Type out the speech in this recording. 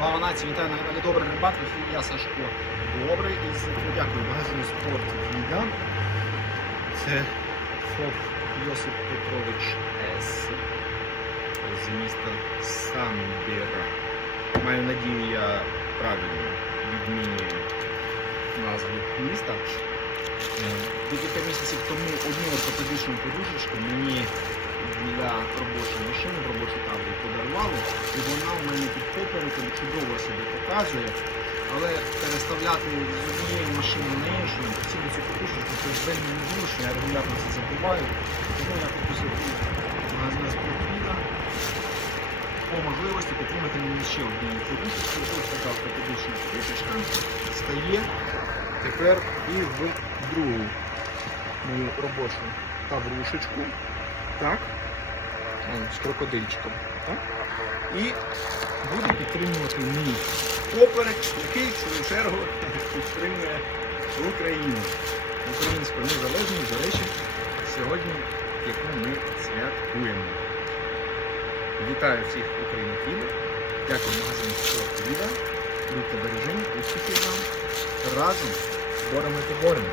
Слава нації, вітаю на каналі Добрий Рибак, і я Сашко Добрий і дякую магазину спорт Віда. Це ФОП Йосип Петрович С. з міста Самбіра. Маю надію, я правильно відмінюю назву міста. Декілька місяців тому одну ортопедичну подушечку мені для робочої машини, в робочу таврі і вона у мене під попереком чудово себе показує. Але переставляти з однієї машини на іншу, цілу цю подушечку, це вельми незручно, я регулярно це забуваю. Тому я попросив у магазина спортвіда по можливості підтримати мені ще однією подушечкою. Ось така ортопедична подушечка стає тепер і в другу мою робочу таврушечку. Так. Вон, З крокодильчиком. Так? І буде підтримувати мій поперек, який в свою чергу підтримує Україну. Українську незалежність, до речі, сьогодні, яку ми святкуємо. Вітаю всіх українофілів. Дякую магазину «Спорт Віда. Будьте бережені, успіхів вам. Разом боремо та боремо.